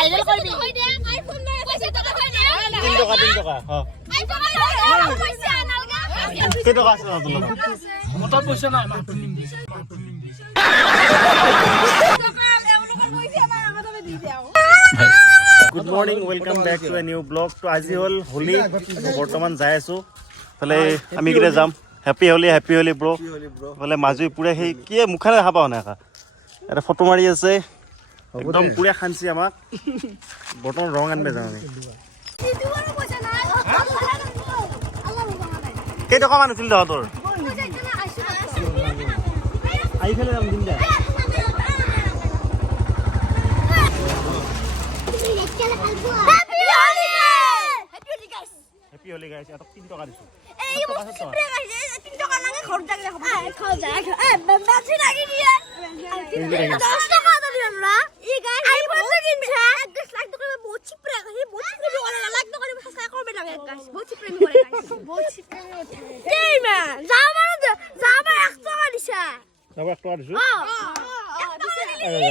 Viral করবি iPhone নাই পয়সা টাকা হয় না 3 টাকা হ্যাঁ আইফোন নাই পয়সা আনালগা কে টাকা আছে তোর মোটা পয়সা না মাটুন নিবি good morning welcome back to a new blog তো আজি হল হোলি বৰ্তমান যাই আছো তাহলে আমি কিরে যাম হ্যাপি হোলি ব্রো বলে মাজুই পুরে সেই কি মুখানে দেখা পাও না এটা ফটো মারি আছে একদম পুরে খানছি আমাক বৰ্তমান ৰং আনবে যাম আমি কেই টকা মান আছিল তোৰ আহি ফেলে যাম দিন দে হ্যাপি হোলি গাইস এত 3 টাকা দিছো এই স্প্রে গাইস 3 টাকা লাগে খরচ লাগে খাও যায় বাচ্চা লাগি দিয়ে 10 টাকা দাও আমরা এই গাইস আই বন্ধ কিনছে 10 লাখ টাকা বহুত স্প্রে গাইস বহুত স্প্রে করে লাখ টাকা করে সাবস্ক্রাইব করবে না গাইস বহুত স্প্রে করে গাইস বহুত স্প্রে এই মা যাবা 1 টাকা দিছা যাবা 1 টাকা দিছো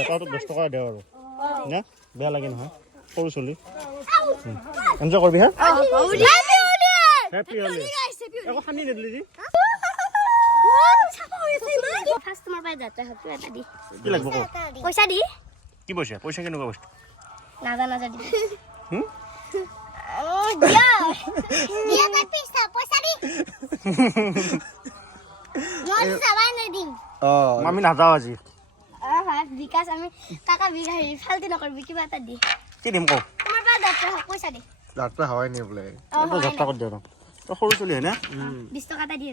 তাও তো 10 টাকা দেও আর না বেয়া লাগে না সৰু চলি এনজয় করবি হ্যাঁ হ্যাপি হোলি একো খানি নেদলি জি ফার্স্ট তোমার পাই যাত্রা হতো এটা দি কি লাগব কো পয়সা দি কি পয়সা কেন বস্তু না দি ও দিয়া না পয়সা দি মই সবাই না দিম আমি না যাও আজি হ্যাঁ বিকাশ আমি টাকা বিঘাই ফালতি নকরবি কিবা এটা দি কি দিম কো তোমার পাই যাত্রা পয়সা দি যাত্রা হয় নি বলে তো যাত্রা কর দেও তো সৰু চলি হয় না 20 টাকা দি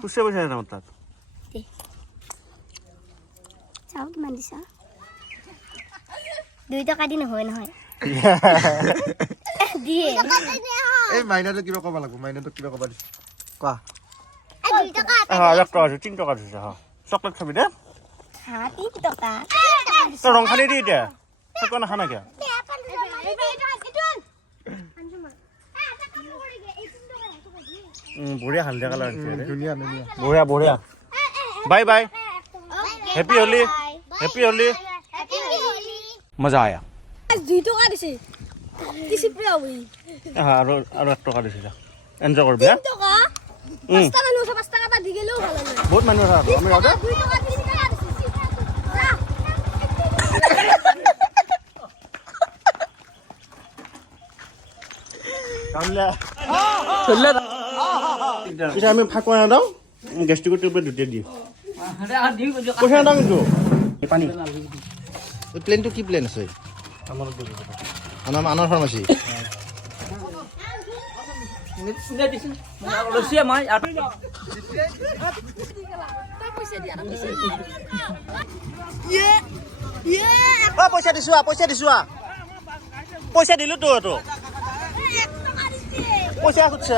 খুশি পয়সা না তাত চাও কিমান দিছা 2 টাকা দি নহয় দিয়ে এই মাইনাটো কিবা কবা লাগব মাইনাটো কিবা কবা দিছ কোৱা 2 টাকা হ্যাঁ 1 টাকা 3 টাকা দিছে হ্যাঁ চকলেট খাবি দে হ্যাঁ 3 টাকা তো রং খানি দি দে তো না খানা কে বঢ়িয়া হালদিয়া কালার আছে ধুনিয়া ধুনিয়া বঢ়িয়া বাই বাই हैप्पी होली मजा आया 2 টাকা দিছে কি স্প্রে হই হ্যাঁ আর 1 টাকা দিছে এনজয় করবি হ্যাঁ 3 টাকা 5 টাকা নো 5 টাকা দি গেলেও ভালো লাগে বহুত মানুহ আছে আমি যাও দে 2 টাকা 3 টাকা দিছে কামলা এটা আমি ফাঁক না দাও গ্যাস্ট্রিক ট্যাবলেট দুটো দি পয়সা দাও কিন্তু পানি এই প্লেনটো কি প্লেন আছে আনার ফার্মাসি পয়সা দিছো পয়সা দিলো তো পয়সা খুঁজছে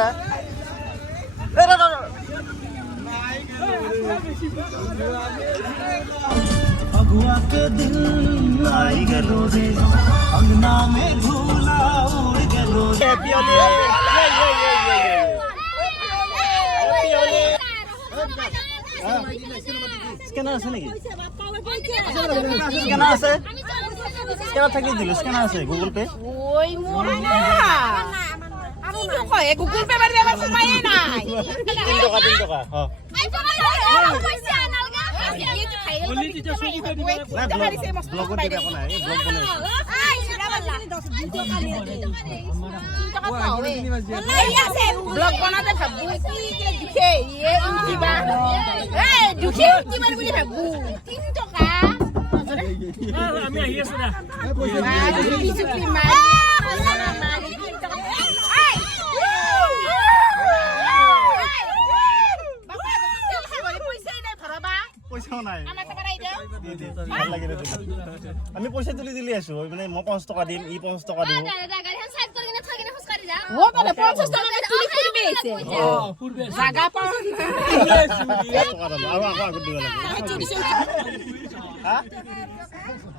अगुआ के दिन आई गलो रे अंगना में झूला उड़ गलो हैप्पी होली স্ক্যানার আছে নাকি স্ক্যানার আছে স্ক্যানার থাকি দিল স্ক্যানার আছে গুগল পে ওই মোরা না আমি তো কই গুগল পে মারি আবার কমাই নাই 3 টাকা হ্যাঁ পয়সা আনালগা হোলি দিতে শুরু করে দিবা ব্লগ করতে দেখো না এই ব্লগ বলে ব্লগ বানাতে ভাবু কি দুখে এ কিবা এই দুখে কিবা বুলি ভাবু 3 টাকা আমি আহি আছো না পয়সাও নাই আমি পয়সা তুলি দিলি আছো মানে মই 5 টাকা দিম ই 5 টাকা দিব গাড়িখন সাইড কৰি কিনে থৈ কিনে খোজ কাঢ়ি যা ও মানে 50 টাকা তুলি ফুরবে আইছে জায়গা পাও আৰু আগত দিব লাগে হা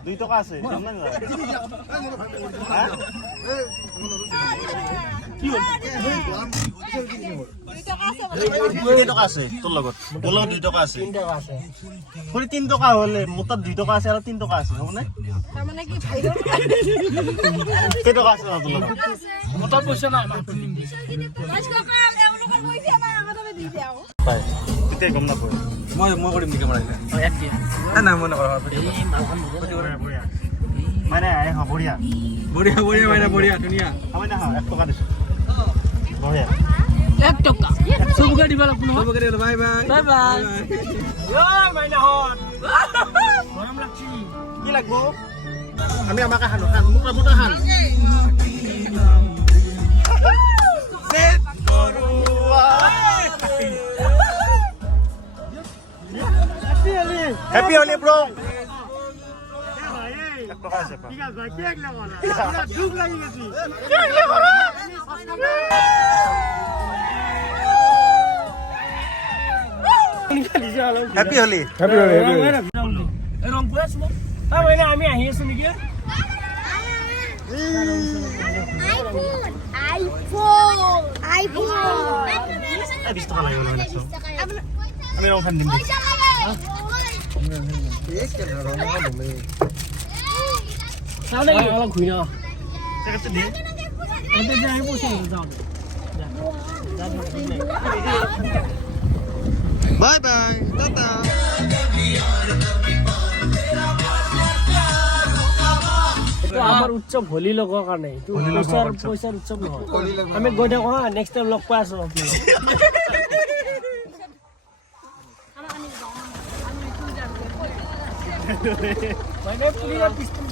2 টাকা আছে কি কেই টকা আছে তোৰ লগত? মোৰ লগত 2 টকা আছে। 3 টকা আছে। খুৰী 3 টকা হ'লে মোৰ তাত 2 টকা আছে আৰু 3 টকা আছে হ'বনে? তাৰমানে কি ভাইৰেল কেই টকা আছে তোৰ লগত? মোৰ তাত পইচা নাই, মই হাতত নিম দে। পাই কেতিয়া গম নাপায়। মই কৰিম নেকি কেমেৰা এক দিয়া। নাই মই নকৰোঁ এই মালখন মানে বঢ়িয়া বঢ়িয়া বঢ়িয়া মাইনা বঢ়িয়া ধুনীয়া হয় না 1 টকা দিছোঁ বঢ়িয়া 1 টকা। চবকে দিব লাগিব নহয়। Bye bye bye bye. ঐ মাইনাহত। গৰম লাগছি। কি লাগব? আমি আমাকে খানো খান মোক ৰাবুটা খান Happy Holi bro. Happy Holi. ৰং গৈ আছো মই। মানে আমি আহি আছো নেকি? আইফোন 20 টকা লাগিব নহয় নাছো আমি ৰং খান দিম চাও নেকি? অলপ ঘূৰি ন। টিকেটটো দি এতিয়া যে আহি পইচা যাওঁ। বাই বাই টাটা এইটো আমাৰ উৎসৱ হোলী লগৰ কাৰণে। এইটো পইচাৰ উৎসৱ নহয়। আমি গৈ থাকোঁ হা, নেক্সট টাইম লগ পাই আছো আপোনালোকক। মানে পুলিৰা পিস্তল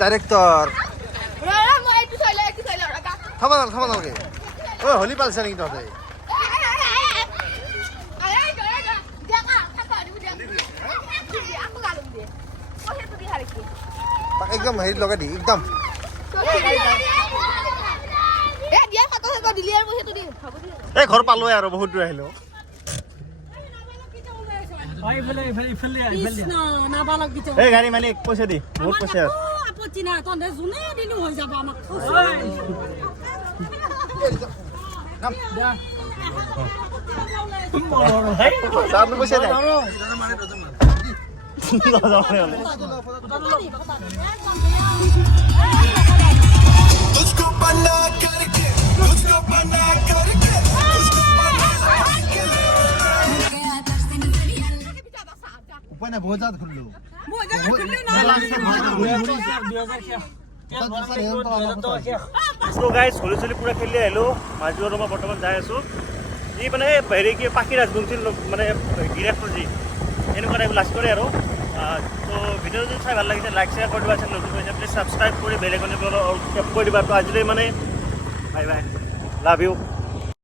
ডাইৰেক্টৰ খাব নালাগে ঐ হলি পালছা নেকি তহঁতে তাক একদম হেৰিত লগাই দি একদম এই ঘৰ পালোৱে আৰু বহুত দূৰ আহিলো এই গাড়ী মালিক পইচা দি বহুত পইচা আছে আপত্তি নাই তহঁতে যোনে দিনো হৈ যাব আমাক পইচা দে উপায় নাই বহুত জাত খুলিলো চলি পুৰা খেলি আহিলোঁ মাজুৰ মই বৰ্তমান যাই আছোঁ যি মানে হেৰি কি পাখি ৰাজবংশীৰ মানে গিৰেফৰ যি এনেকুৱা টাইপ লাজ কৰে আৰু তো ভিডিঅ'টো যদি চাই ভাল লাগিছে লাইক শ্বেয়াৰ কৰি দিবা নতুন হৈছে প্লিজ ছাবস্ক্ৰাইব কৰি বেলেগ কৰি দিবা তো আজিলৈ মানে বাই বাই লাভ ইউ